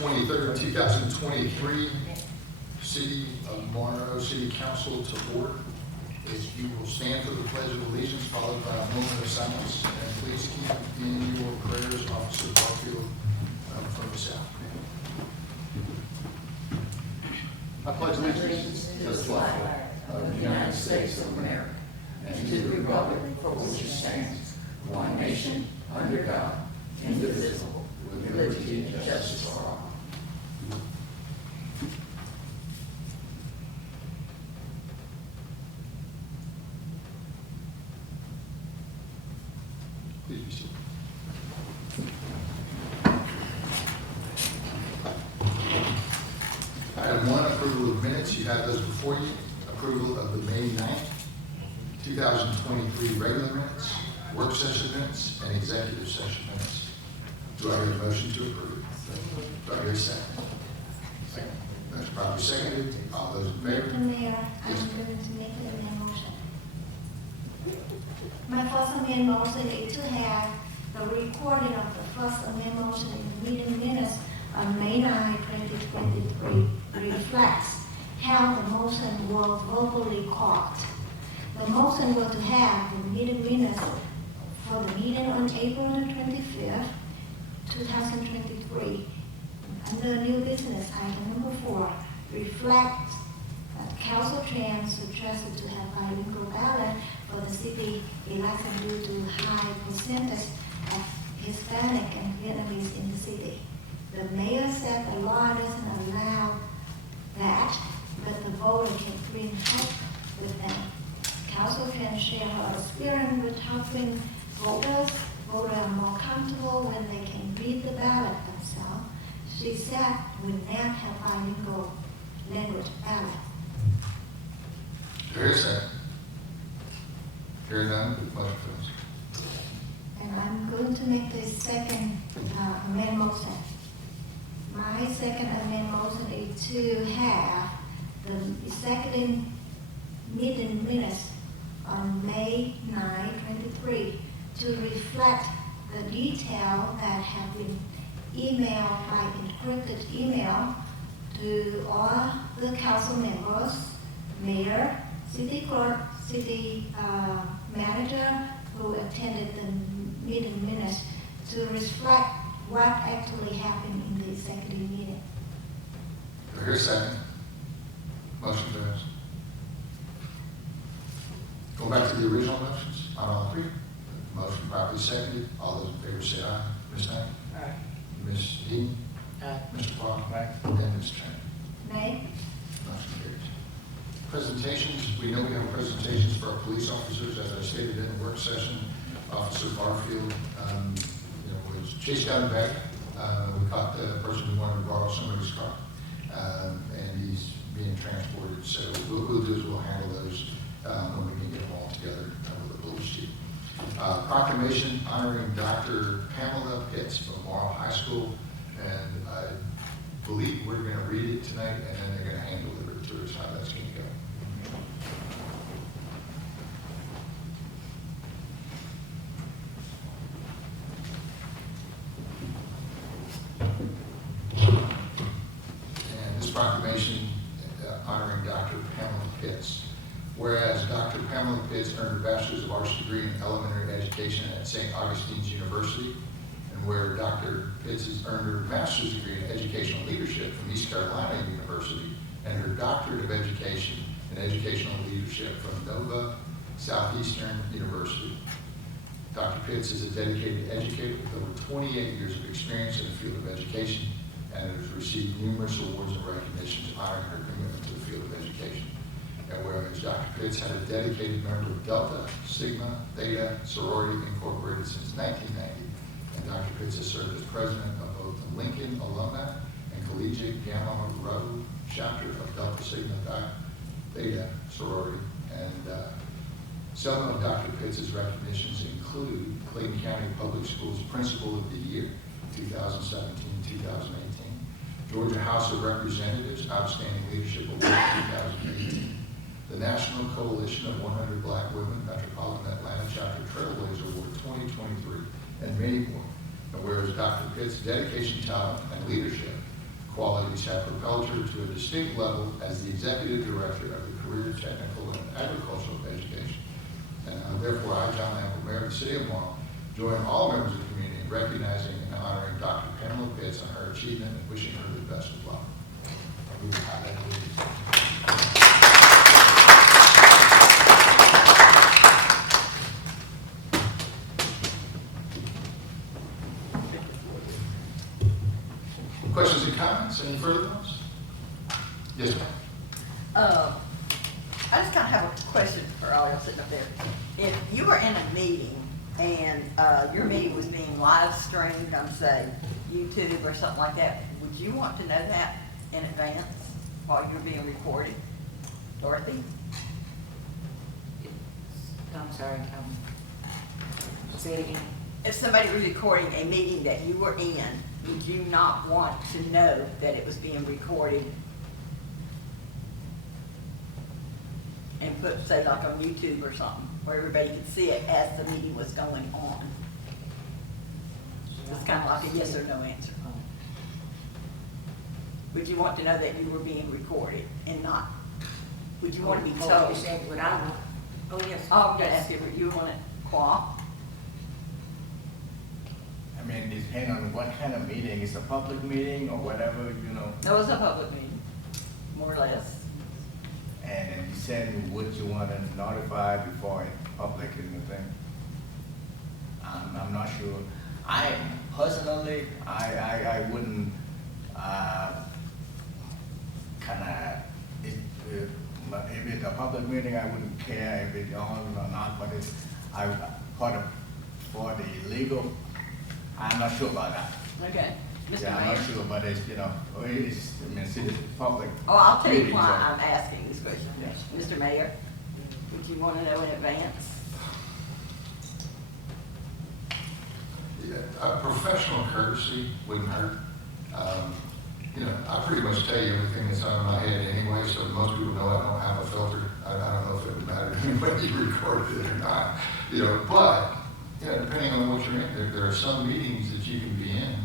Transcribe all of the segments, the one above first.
23rd, 2023, City of Morrow City Council to order. If you will stand for the Pledge of Allegiance, followed by a moment of silence, and please keep in your prayers Officer Barfield from the South. I pledge allegiance to the flag of the United States of America and to the republic for which it stands, one nation, under God, indivisible, with liberty and justice for all. Please be seated. Item 1, approval of minutes. You have those before you. Approval of the May 9th, 2023 regular minutes, work session minutes, and executive session minutes. Do I hear a motion to approve? Do I hear a second? Second. That's properly seconded. All those in favor? Mr. Mayor, I'm Yes. going to make a motion. My first amendment motion is to have the recording of the first amendment motion in the meeting minutes on May 9, 2023 reflects how the motion was verbally caught. The motion was to have the meeting minutes for the meeting on April the 25th, 2023. Under new business, item number 4, reflect that council trend suggested to have bilingual ballot for the city election due to high percentage of Hispanic and Vietnamese in the city. The mayor said the law doesn't allow that, but the voter can bring help with them. Council can share her experience with helping voters. Voters are more comfortable when they can read the ballot themselves. She said we now have bilingual language ballot. Hear a second. Hear none, motion fails. And I'm going to make the second amendment motion. My second amendment motion is to have the executive meeting minutes on May 9, 23 to reflect the detail that have been emailed by encrypted email to all the council members, mayor, city clerk, city manager who attended the meeting minutes to reflect what actually happened in the executive meeting. Do I hear a second? Motion fails. Go back to the original motions on all three. Motion properly seconded. All those in favor say aye. Ms. Knight? Aye. Ms. Dean? Aye. Mr. Clark? Aye. And Ms. Tran? Nay? Motion carries. Presentations. We know we have presentations for our police officers. As I stated in the work session, Officer Barfield was chased down the back. We caught the person who wanted to borrow somebody's car. And he's being transported. So what we'll do is we'll handle those when we can get them all together with the police chief. Proclamation honoring Dr. Pamela Pitts from Morrow High School. And I believe we're going to read it tonight, and then they're going to hand deliver it to us how that's going to go. And this proclamation honoring Dr. Pamela Pitts. Whereas Dr. Pamela Pitts earned a Bachelor's of Arts degree in elementary education at St. Augustine's University, and where Dr. Pitts has earned her master's degree in educational leadership from East Carolina University, and her doctorate of education in educational leadership from Nova Southeastern University. Dr. Pitts is a dedicated educator with over 28 years of experience in the field of education, and has received numerous awards and recognitions honoring her commitment to the field of education. And whereas Dr. Pitts had a dedicated member of Delta, Sigma, Theta sorority incorporated since 1990, and Dr. Pitts has served as president of both the Lincoln Alumni and Collegiate Gamma Rho chapter of Delta Sigma Theta sorority. And some of Dr. Pitts' recognitions include Clayton County Public Schools Principal of the Year, 2017-2018, Georgia House of Representatives Outstanding Leadership Award, 2018, the National Coalition of 100 Black Women Metropolitan Atlanta Chapter Trailblazer Award 2023, and many more. And whereas Dr. Pitt's dedication, talent, and leadership qualities have propelled her to a distinct level as the Executive Director of the Career, Technical, and Agricultural Education. And therefore, I, John Lample, Mayor of the City of Morrow, join all members of the community in recognizing and honoring Dr. Pamela Pitts on her achievement and wishing her the best of luck. I move to highlight the lead. Questions and comments? Any further ones? Yes, ma'am. I just kind of have a question for all y'all sitting up there. If you were in a meeting and your meeting was being live streamed on, say, YouTube or something like that, would you want to know that in advance while you're being recorded? Dorothy? I'm sorry, say it again. If somebody was recording a meeting that you were in, would you not want to know that it was being recorded and put, say, like on YouTube or something, where everybody could see it as the meeting was going on? It's kind of like a yes or no answer. Would you want to know that you were being recorded and not, would you want to be told? You said what I want. Oh, yes. Oh, I'm gonna ask you, but you want it qua? I mean, it depends on what kind of meeting. It's a public meeting or whatever, you know. No, it's a public meeting, more or less. And then you said what you want to notify before it's public and the thing. I'm not sure. I personally, I wouldn't if it's a public meeting, I wouldn't care if it's on or not. But it's for the legal. I'm not sure about that. Okay, Mr. Yeah, I'm Mayor? not sure, but it's, you know, it's, I mean, it's public. Oh, I'll tell you meeting, why so- I'm asking this question. Yes. Mr. Mayor, would you want to know in advance? Yeah, a professional courtesy wouldn't hurt. You know, I pretty much tell you everything that's on my head anyway, so most people know I don't have a filter. I don't know if it would matter to me whether you recorded it or not. You know, but, you know, depending on what you're in, there are some meetings that you can be in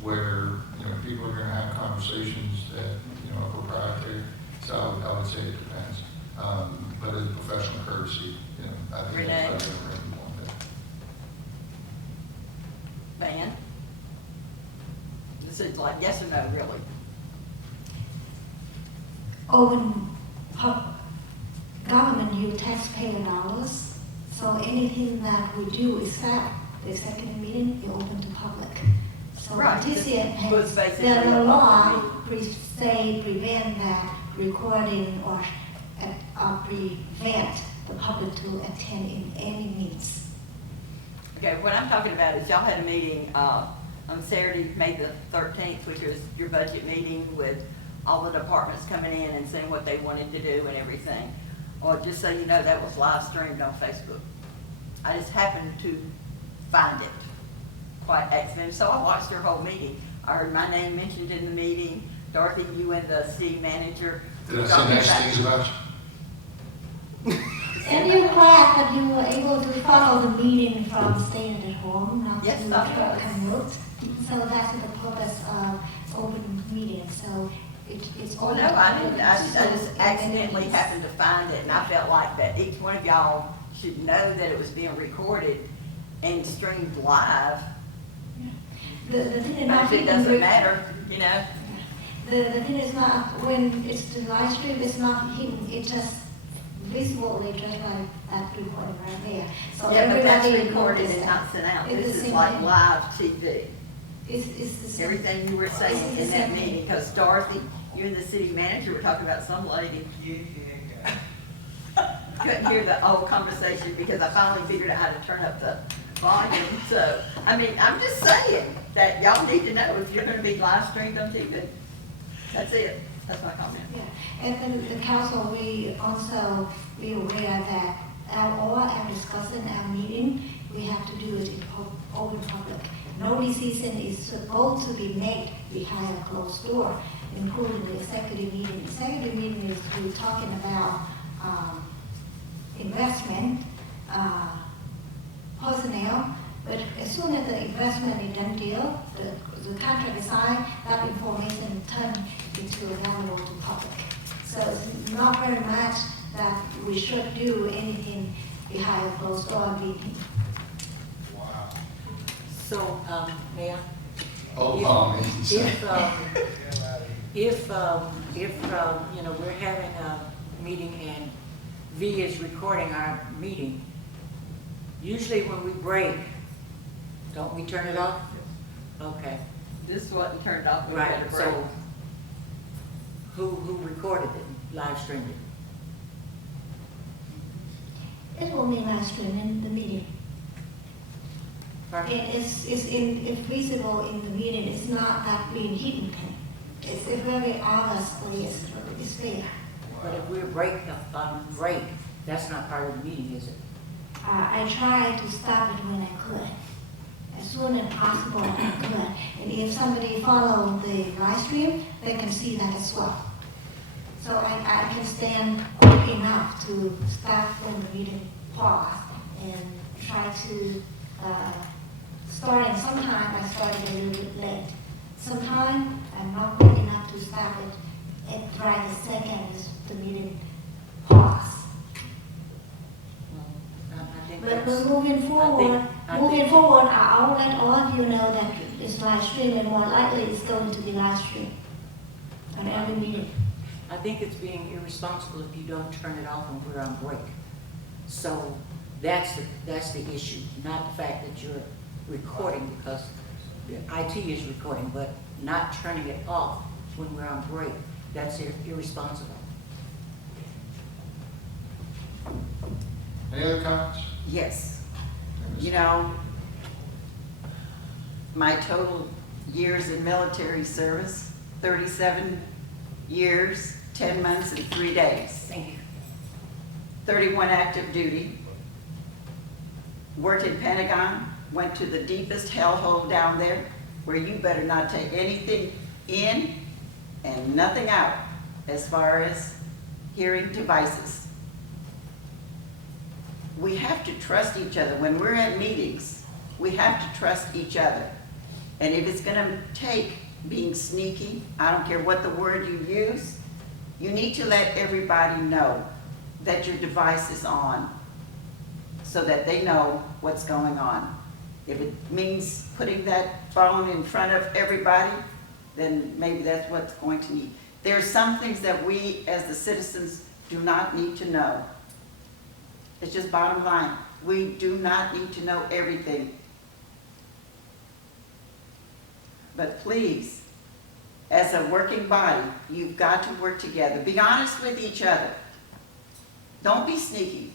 where, you know, people are gonna have conversations that, you know, are proprietary. So I would say it depends. But as a professional courtesy, you know, I think Renee? it's better than you want that. Van? This is like yes or no, really? Open government use taxpayer dollars, so anything that we do except the second meeting is open to public. So Right, this it year, was basically a the public law meeting. prevent that recording or prevent the public to attend in any means. Okay, what I'm talking about is y'all had a meeting on Saturday, May the 13th, which was your budget meeting with all the departments coming in and saying what they wanted to do and everything. Or just so you know, that was live streamed on Facebook. I just happened to find it quite accidentally. So I watched your whole meeting. I heard my name mentioned in the meeting. Dorothy, you and the city manager. Did I say talking nice about- things about you? And you're glad that you were able to follow the meeting from staying at home, not Yes, to I was. commute. So that's the purpose of open meeting, so it's Well, open. no, I didn't. I just So accidentally it- happened to find it, and I felt like that each one of y'all should know that it was being recorded and streamed live. The thing is But not. if it doesn't matter, you know, The thing is not, when it's the live stream, it's not hidden, it's just visibly, just like that recording right there. So yeah, but that's everybody recorded knows and that. not sent out. It's This the is same like thing. live TV. It's the same. Everything you were saying It's the in that same meeting, thing. because Dorothy, you and the city manager were talking about some lady. Couldn't hear the whole conversation because I finally figured out how to turn up the volume. So, I mean, I'm just saying that y'all need to know if you're gonna be live streamed on TV. That's it. That's my comment. Yeah, and the council, we also be aware that all our discussion, our meeting, we have to do it in open public. No decision is supposed to be made behind a closed door, including the executive meeting. The executive meeting is we're talking about investment, personnel, but as soon as the investment is done deal, the the contract is signed, that information turned into available to public. So it's not very much that we should do anything behind closed door meeting. Wow. So, Mayor? Oh, if- Tommy. If, you know, we're having a meeting and V is recording our meeting, usually when we break, don't we turn it off? Okay, This wasn't turned off, we had a right, break. so who recorded it, live streamed it? It will be live streaming in the meeting. Pardon? And it's visible in the meeting, it's not that being hidden. It's very obviously, it's there. But if we're break, that's not part of the meeting, is it? I tried to stop it when I could, as soon as possible I could. And if somebody follow the live stream, they can see that as well. So I can stand quick enough to stop when the meeting pause and try to start. And sometimes I started a little bit late. Sometimes I'm not quick enough to stop it at right the second the meeting pause. Well, I think But that's, moving forward, I think- I'll let all of you know that it's live stream, and more likely it's going to be live stream on every meeting. I think it's being irresponsible if you don't turn it off when we're on break. So that's the issue, not the fact that you're recording, because the IT is recording, but not turning it off when we're on break. That's irresponsible. Any other comments? Yes. You know, my total years in military service, 37 years, 10 months and 3 days. Thank you. 31 active duty. Worked in Pentagon, went to the deepest hellhole down there where you better not take anything in and nothing out as far as hearing devices. We have to trust each other. When we're at meetings, we have to trust each other. And if it's gonna take being sneaky, I don't care what the word you use, you need to let everybody know that your device is on so that they know what's going on. If it means putting that phone in front of everybody, then maybe that's what's going to need. There are some things that we as the citizens do not need to know. It's just bottom line. We do not need to know everything. But please, as a working body, you've got to work together. Be honest with each other. Don't be sneaky.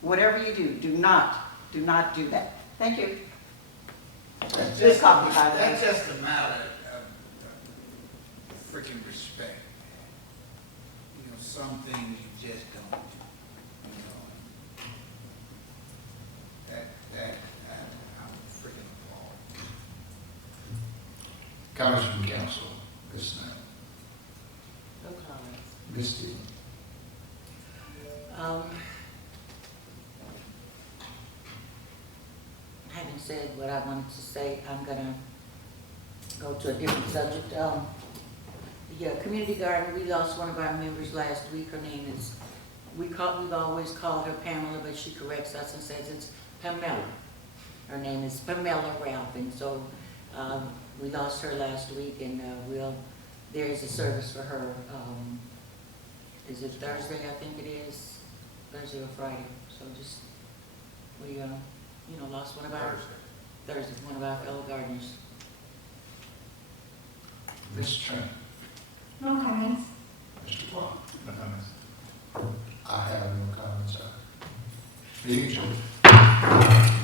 Whatever you do not do that. Thank you. Good coffee, by the way. That's just a matter of freaking respect. You know, some things you just don't, you know. I'm freaking appalled. Comments from council, Ms. Snow. No comments. Ms. Stevens. Having said what I wanted to say, I'm gonna go to a different subject. The community garden, we lost one of our members last week. Her name is, we've always called her Pamela, but she corrects us and says it's Pamela. Her name is Pamela Ralph, and so we lost her last week, and there is a service for her. Is it Thursday? I think it is Thursday or Friday. So just we lost one of our Thursday, one of our fellow gardeners. Ms. Trent. No comments. Mr. Clark. No comments. I have no comments. Meeting adjourned.